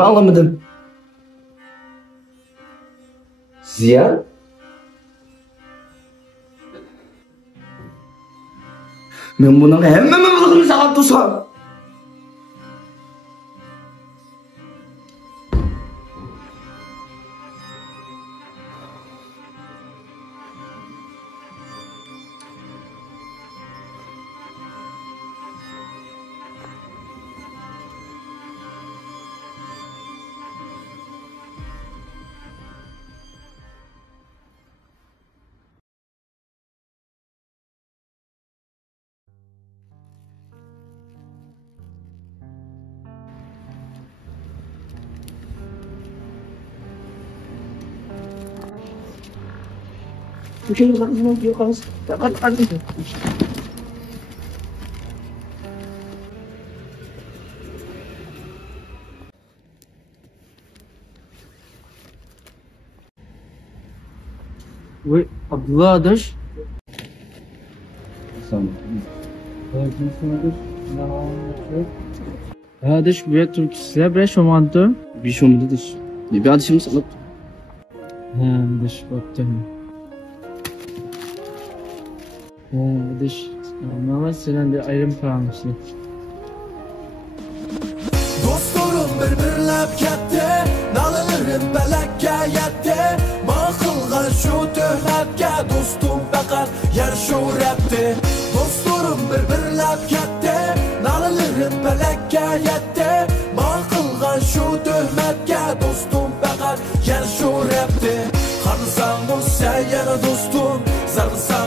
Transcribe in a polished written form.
Nima anlamadım? Ziya? Men bunaqa hammani bildim saat to'sam. Mungkin kamu dia kalau dapat ada. Ve Abdullah adaş. Adaş bir Türkçe bir şomandı. Bir şey olmadıdır. Bir adışımız alıp. Adaş baktım. Adaş. Mehmet senin bir ayrım kalmıştı. Dostlarım bir-birlab ketdi, nalalarim balakka yetdi. Men qilgan shu tuhmatga do'stim faqat yarashurapti. Dostlarım bir-birlab ketdi, nalalarim balakka yetdi. Men qilgan shu tuhmatga do'stim faqat yarashurapti. Qarasam bo'lsa yana do'stim, zarsa